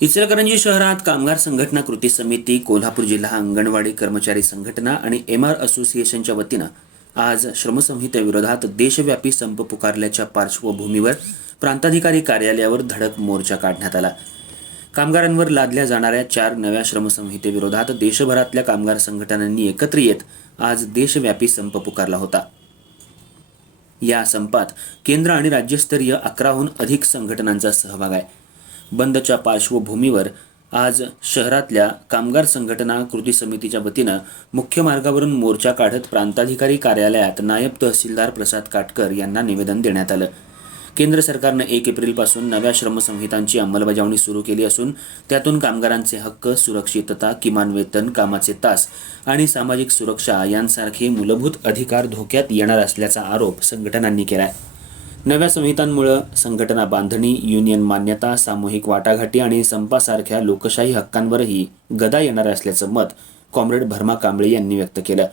इचलकरंजी शहरात कामगार संघटना कृती समिती कोल्हापूर जिल्हा अंगणवाडी कर्मचारी संघटना आणि एम आर असोसिएशनच्या वतीनं आज श्रमसंहितेविरोधात देशव्यापी संप पुकारल्याच्या पार्श्वभूमीवर प्रांताधिकारी कार्यालयावर धडक मोर्चा काढण्यात आला. कामगारांवर लादल्या जाणाऱ्या चार नव्या श्रमसंहितेविरोधात देशभरातल्या कामगार संघटनांनी एकत्र येत आज देशव्यापी संप पुकारला होता. या संपात केंद्र आणि राज्यस्तरीय अकराहून अधिक संघटनांचा सहभाग आहे. बंदच्या पार्श्वभूमीवर आज शहरातल्या कामगार संघटना कृती समितीच्या वतीनं मुख्य मार्गावरून मोर्चा काढत प्रांताधिकारी कार्यालयात नायब तहसीलदार प्रसाद काटकर यांना निवेदन देण्यात आलं. केंद्र सरकारनं एक एप्रिलपासून नव्या श्रमसंहितांची अंमलबजावणी सुरू केली असून त्यातून कामगारांचे हक्क सुरक्षितता किमान वेतन कामाचे तास आणि सामाजिक सुरक्षा यांसारखे मूलभूत अधिकार धोक्यात येणार असल्याचा आरोप संघटनांनी केला आहे नव्या संहितांमुळं संघटना बांधणी युनियन मान्यता सामूहिक वाटाघाटी आणि संपासारख्या लोकशाही हक्कांवरही गदा येणार असल्याचं मत कॉम्रेड भरमा कांबळे यांनी व्यक्त केलं.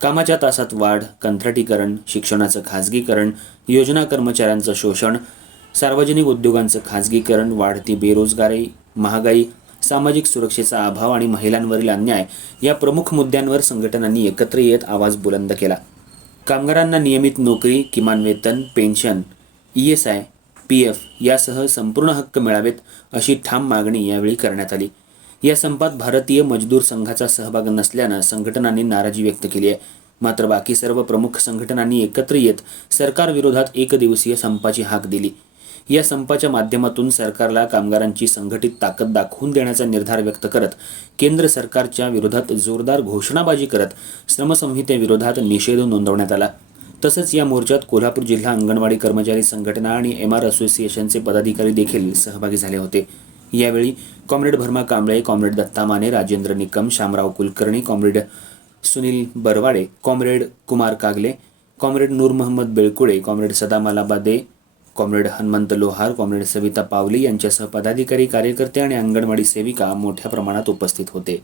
कामाच्या तासात वाढ कंत्राटीकरण शिक्षणाचं खाजगीकरण योजना कर्मचाऱ्यांचं शोषण सार्वजनिक उद्योगांचं खाजगीकरण वाढती बेरोजगारी महागाई सामाजिक सुरक्षेचा अभाव आणि महिलांवरील अन्याय या प्रमुख मुद्द्यांवर संघटनांनी एकत्र येत आवाज बुलंद केला. कामगारांना नियमित नोकरी किमान वेतन pension E S I P F यासह संपूर्ण हक्क मिळावेत अशी ठाम मागणी यावेळी करण्यात आली. या संपात भारतीय मजदूर संघाचा सहभाग नसल्यानं संघटनांनी नाराजी व्यक्त केली आहे. मात्र बाकी सर्व प्रमुख संघटनांनी एकत्र येत सरकारविरोधात एकदिवसीय संपाची हाक दिली. या संपाच्या माध्यमातून सरकारला कामगारांची संघटित ताकद दाखवून देण्याचा निर्धार व्यक्त करत केंद्र सरकारच्या विरोधात जोरदार घोषणाबाजी करत श्रमसंहितेविरोधात निषेध नोंदवण्यात आला. तसंच या मोर्चात कोल्हापूर जिल्हा अंगणवाडी कर्मचारी संघटना आणि एम आर असोसिएशनचे पदाधिकारी देखील सहभागी झाले होते. यावेळी comrade Bharma Kamble comrade Datta Mane Rajendra Nikam Shamrao Kulkarni comrade Sunil Barwade comrade Kumar Kagale comrade Noor Mohammad Belkule comrade Sadamalabade comrade Hanumant Lohar comrade Savita Pavali यांच्यासह पदाधिकारी कार्यकर्ते आणि अंगणवाडी सेविका मोठ्या प्रमाणात उपस्थित होते.